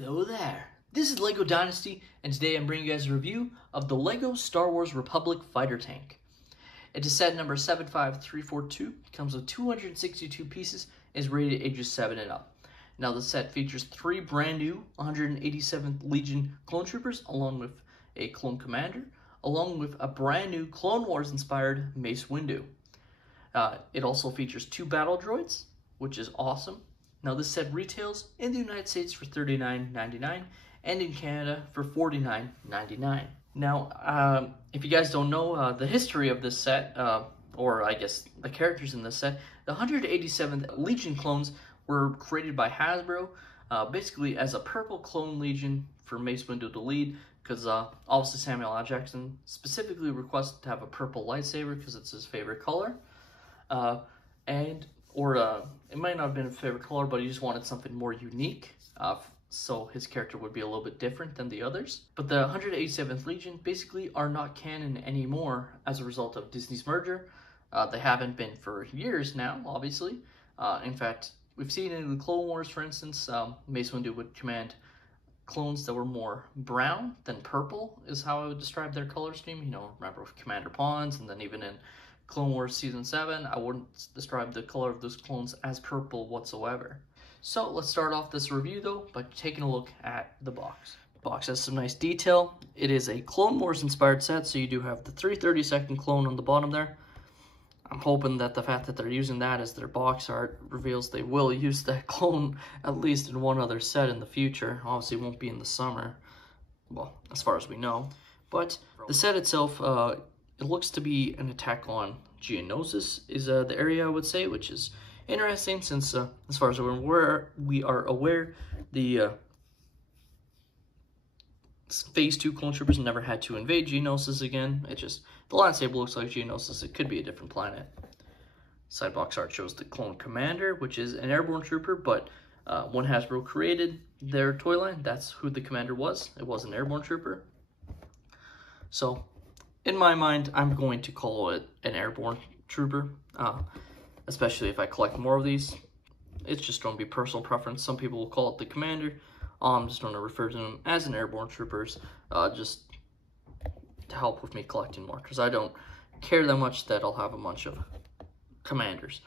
Hello there, this is LEGO Dynasty, and today I'm bringing you guys a review of the LEGO Star Wars Republic Fighter Tank. It is set number 75342, comes with 262 pieces, and is rated ages 7 and up. Now the set features 3 brand new 187th Legion clone troopers, along with a clone commander, along with a brand new Clone Wars inspired Mace Windu. It also features 2 battle droids, which is awesome. Now this set retails in the United States for $39.99 and in Canada for $49.99. Now, if you guys don't know the history of this set, or I guess the characters in this set, the 187th Legion clones were created by Hasbro, basically as a purple clone Legion for Mace Windu to lead, because obviously Samuel L. Jackson specifically requested to have a purple lightsaber because it's his favorite color, it might not have been a favorite color, but he just wanted something more unique, so his character would be a little bit different than the others. But the 187th Legion basically are not canon anymore as a result of Disney's merger. They haven't been for years now, obviously. In fact, we've seen in the Clone Wars, for instance, Mace Windu would command clones that were more brown than purple, is how I would describe their color scheme. You know, remember with Commander Pons, and then even in Clone Wars Season 7, I wouldn't describe the color of those clones as purple whatsoever. So let's start off this review though by taking a look at the box. The box has some nice detail. It is a Clone Wars inspired set, so you do have the 332nd clone on the bottom there. I'm hoping that the fact that they're using that as their box art reveals they will use that clone at least in one other set in the future. Obviously it won't be in the summer, well, as far as we know. But the set itself, it looks to be an attack on Geonosis is the area I would say, which is interesting since, as far as we are aware, the Phase 2 clone troopers never had to invade Geonosis again. It just, the lightsaber looks like Geonosis. It could be a different planet. Side box art shows the clone commander, which is an airborne trooper, but when Hasbro created their toy line, that's who the commander was. It was an airborne trooper. So in my mind, I'm going to call it an airborne trooper, especially if I collect more of these. It's just going to be personal preference. Some people will call it the commander. I'm just going to refer to them as an airborne troopers, just to help with me collecting more, because I don't care that much that I'll have a bunch of commanders.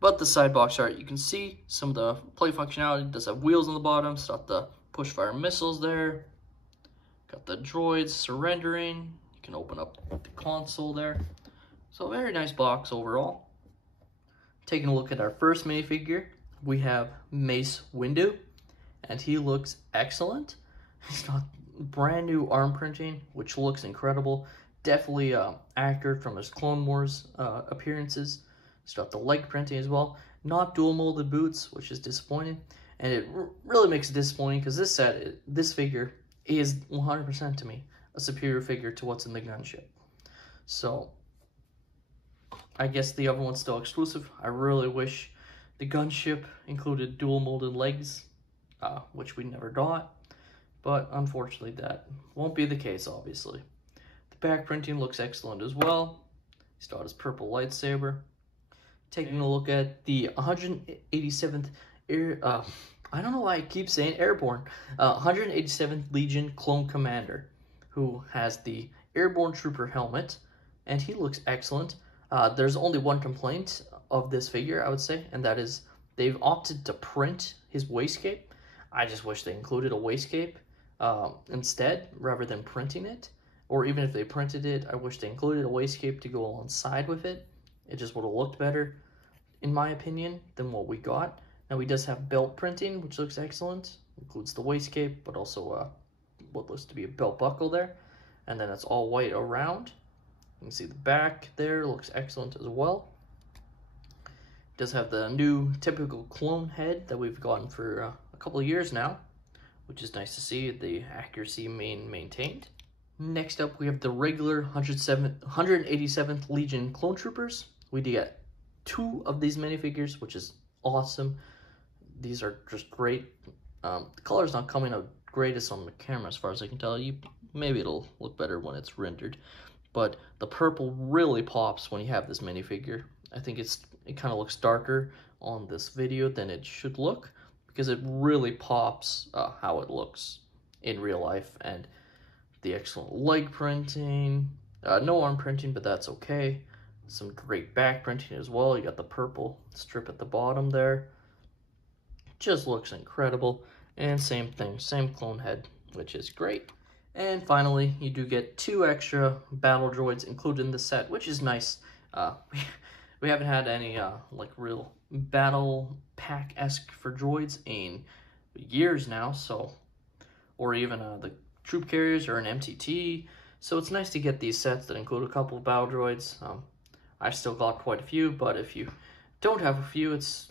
But the side box art, you can see some of the play functionality. It does have wheels on the bottom. It's got the push fire missiles there. Got the droids surrendering. You can open up the console there. So very nice box overall. Taking a look at our first minifigure, we have Mace Windu, and he looks excellent. He's got brand new arm printing, which looks incredible. Definitely accurate from his Clone Wars appearances. He's got the leg printing as well. Not dual molded boots, which is disappointing. And it really makes it disappointing because this figure is 100% to me a superior figure to what's in the gunship. So I guess the other one's still exclusive. I really wish the gunship included dual molded legs, which we never got, but unfortunately that won't be the case, obviously. The back printing looks excellent as well. He's got his purple lightsaber. Taking a look at the 187th I don't know why I keep saying airborne, 187th Legion Clone Commander, who has the airborne trooper helmet, and he looks excellent. There's only one complaint of this figure, I would say, and that is they've opted to print his waistcape. I just wish they included a waistcape instead, rather than printing it. Or even if they printed it, I wish they included a waistcape to go alongside with it. It just would have looked better, in my opinion, than what we got. Now he does have belt printing, which looks excellent. Includes the waistcape, but also what looks to be a belt buckle there. And then it's all white around. You can see the back there looks excellent as well. It does have the new typical clone head that we've gotten for a couple of years now, which is nice to see the accuracy maintained. Next up, we have the regular 187th Legion clone troopers. We do get 2 of these minifigures, which is awesome. These are just great. The color's not coming out greatest on the camera as far as I can tell. Maybe it'll look better when it's rendered, but the purple really pops when you have this minifigure. I think it kind of looks darker on this video than it should look, because it really pops how it looks in real life, and the excellent leg printing, no arm printing, but that's okay. Some great back printing as well. You got the purple strip at the bottom there. Just looks incredible. And same thing, same clone head, which is great. And finally, you do get 2 extra battle droids included in the set, which is nice. We haven't had any like real battle pack-esque for droids in years now, so, or even the troop carriers or an MTT. So it's nice to get these sets that include a couple of battle droids. I've still got quite a few, but if you don't have a few, it's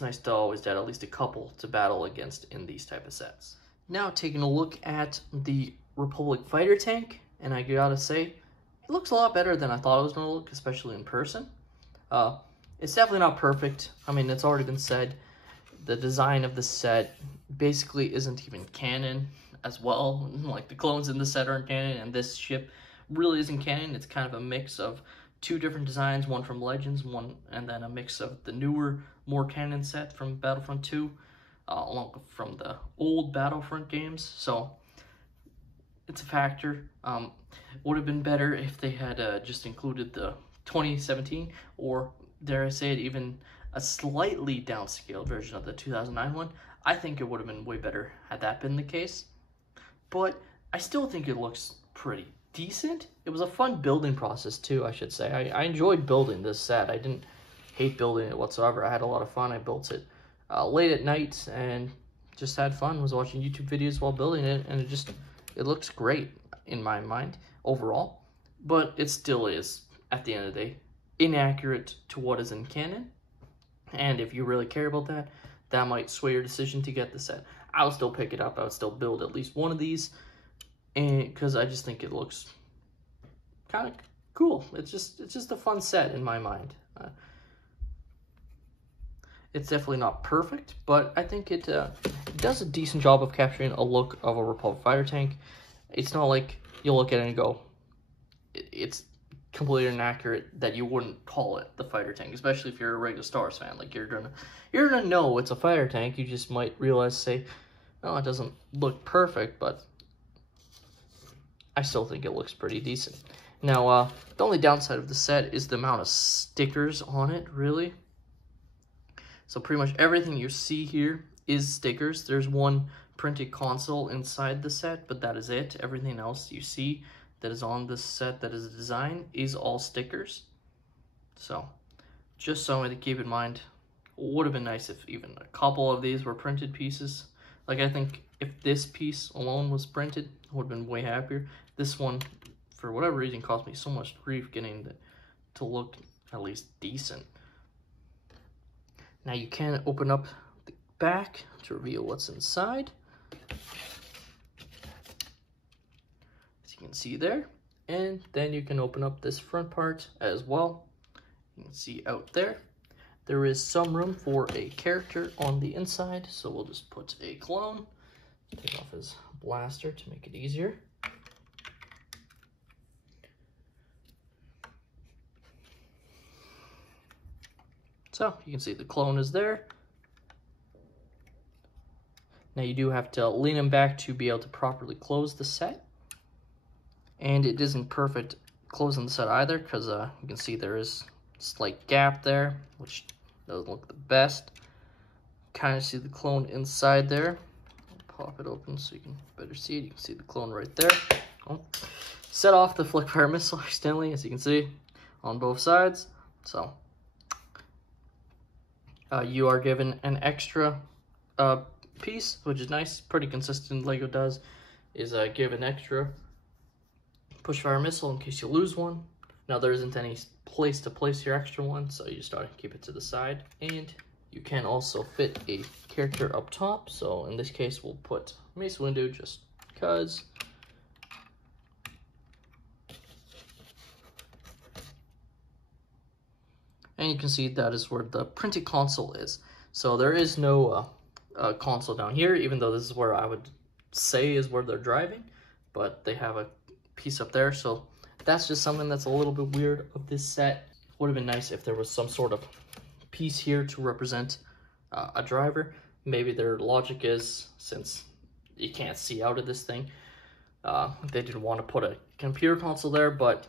nice to always add at least a couple to battle against in these type of sets. Now taking a look at the Republic fighter tank, and I gotta say, it looks a lot better than I thought it was gonna look, especially in person. It's definitely not perfect. I mean, it's already been said. The design of the set basically isn't even canon as well. Like, the clones in the set aren't canon, and this ship really isn't canon. It's kind of a mix of 2 different designs, one from Legends, and then a mix of the newer, more canon set from Battlefront 2, along from the old Battlefront games. So it's a factor. Would have been better if they had just included the 2017, or dare I say it, even a slightly downscaled version of the 2009 one. I think it would have been way better had that been the case. But I still think it looks pretty decent. It was a fun building process too, I should say. I enjoyed building this set. I didn't hate building it whatsoever. I had a lot of fun. I built it late at night and just had fun. Was watching YouTube videos while building it, and it looks great in my mind overall. But it still is, at the end of the day, inaccurate to what is in canon. And if you really care about that, that might sway your decision to get the set. I would still pick it up. I would still build at least one of these, and because I just think it looks kind of cool. It's just a fun set in my mind. It's definitely not perfect, but I think it does a decent job of capturing a look of a Republic fighter tank. It's not like you'll look at it and go, it's completely inaccurate, that you wouldn't call it the fighter tank, especially if you're a regular Star Wars fan. Like, you're gonna know it's a fighter tank. You just might realize, say, oh, it doesn't look perfect, but I still think it looks pretty decent. Now, the only downside of the set is the amount of stickers on it, really. So pretty much everything you see here is stickers. There's one printed console inside the set, but that is it. Everything else you see that is on this set that is a design is all stickers. So just something to keep in mind. Would have been nice if even a couple of these were printed pieces. Like, I think if this piece alone was printed, I would have been way happier. This one, for whatever reason, cost me so much grief getting it to look at least decent. Now you can open up the back to reveal what's inside. You can see there, and then you can open up this front part as well. You can see out there is some room for a character on the inside, so we'll just put a clone, take off his blaster to make it easier. So you can see the clone is there. Now you do have to lean him back to be able to properly close the set. And it isn't perfect closing the set either, because you can see there is a slight gap there, which doesn't look the best. Kind of see the clone inside there. I'll pop it open so you can better see it. You can see the clone right there. Oh. Set off the flick fire missile accidentally, as you can see, on both sides. So you are given an extra piece, which is nice. Pretty consistent. Lego does is give an extra push fire missile in case you lose one. Now there isn't any place to place your extra one, so you just gotta keep it to the side. And you can also fit a character up top. So in this case, we'll put Mace Windu just because. And you can see that is where the printed console is. So there is no console down here, even though this is where I would say is where they're driving, but they have a piece up there. So that's just something that's a little bit weird of this set. Would have been nice if there was some sort of piece here to represent a driver. maybe their logic is, since you can't see out of this thing, they didn't want to put a computer console there, but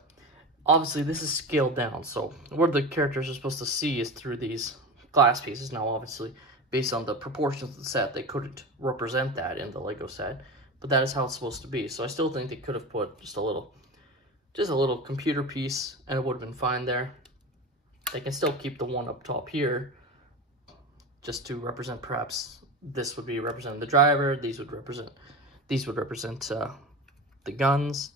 obviously this is scaled down, so where the characters are supposed to see is through these glass pieces. Now obviously, based on the proportions of the set, they couldn't represent that in the Lego set, but that is how it's supposed to be. So I still think they could have put just a little computer piece, and it would have been fine there. They can still keep the one up top here, just to represent, perhaps this would be representing the driver, these would represent the guns.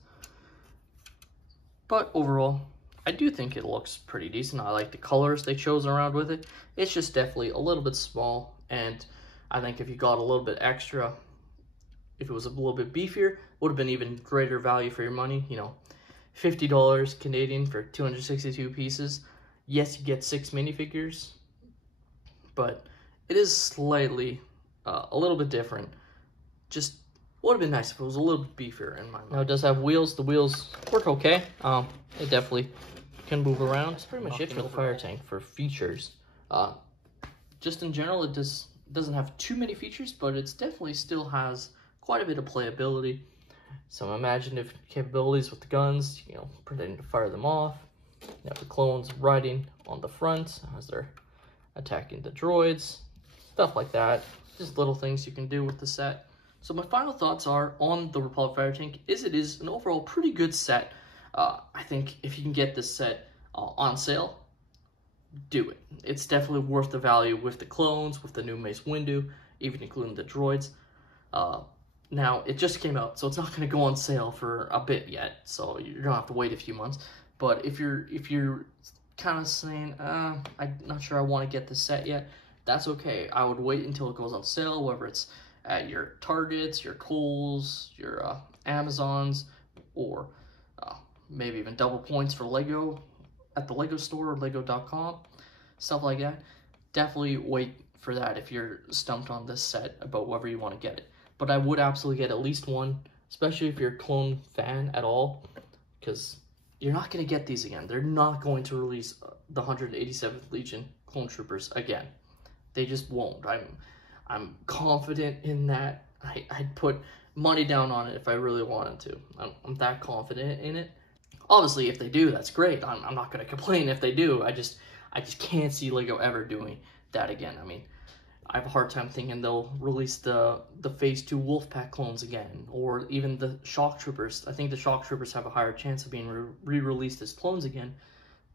But overall, I do think it looks pretty decent. I like the colors they chose around with it. It's just definitely a little bit small, and I think if you got a little bit extra, if it was a little bit beefier, would have been even greater value for your money. You know, $50 Canadian for 262 pieces. Yes, you get 6 minifigures, but it is slightly a little bit different. Just would have been nice if it was a little bit beefier in my mind. Now it does have wheels. The wheels work okay. It definitely can move around. That's pretty much it for the fire tank for features. Just in general, it doesn't have too many features, but it definitely still has quite a bit of playability. Some imaginative capabilities with the guns, you know, pretending to fire them off. You have the clones riding on the front as they're attacking the droids, stuff like that. Just little things you can do with the set. So my final thoughts are on the Republic Fire Tank is it is an overall pretty good set. I think if you can get this set on sale, do it. It's definitely worth the value with the clones, with the new Mace Windu, even including the droids. Now, it just came out, so it's not going to go on sale for a bit yet, so you're going to have to wait a few months. But if you're kind of saying, I'm not sure I want to get this set yet, that's okay. I would wait until it goes on sale, whether it's at your Targets, your Kohl's, your Amazons, or maybe even double points for Lego at the Lego store or Lego.com, stuff like that. Definitely wait for that if you're stumped on this set about whether you want to get it. But I would absolutely get at least one, especially if you're a clone fan at all, because you're not going to get these again. They're not going to release the 187th Legion clone troopers again. They just won't. I'm confident in that. I'd put money down on it if I really wanted to. I'm that confident in it. Obviously, if they do, that's great. I'm not going to complain if they do. I just can't see Lego ever doing that again. I mean, I have a hard time thinking they'll release the Phase 2 Wolfpack clones again, or even the Shock Troopers. I think the Shock Troopers have a higher chance of being re-released as clones again,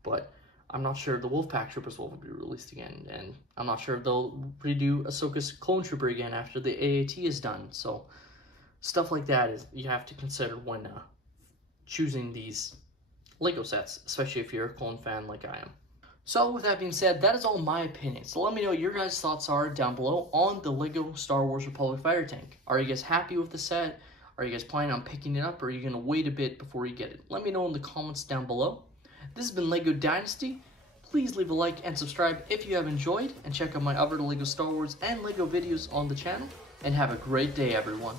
but I'm not sure the Wolfpack Troopers will be released again, and I'm not sure if they'll redo Ahsoka's Clone Trooper again after the AAT is done. So stuff like that is you have to consider when choosing these Lego sets, especially if you're a clone fan like I am. So with that being said, that is all my opinion. So let me know what your guys' thoughts are down below on the Lego Star Wars Republic Fire Tank. Are you guys happy with the set? Are you guys planning on picking it up, or are you going to wait a bit before you get it? Let me know in the comments down below. This has been LEGO Dynasty. Please leave a like and subscribe if you have enjoyed, and check out my other LEGO Star Wars and LEGO videos on the channel. And have a great day, everyone.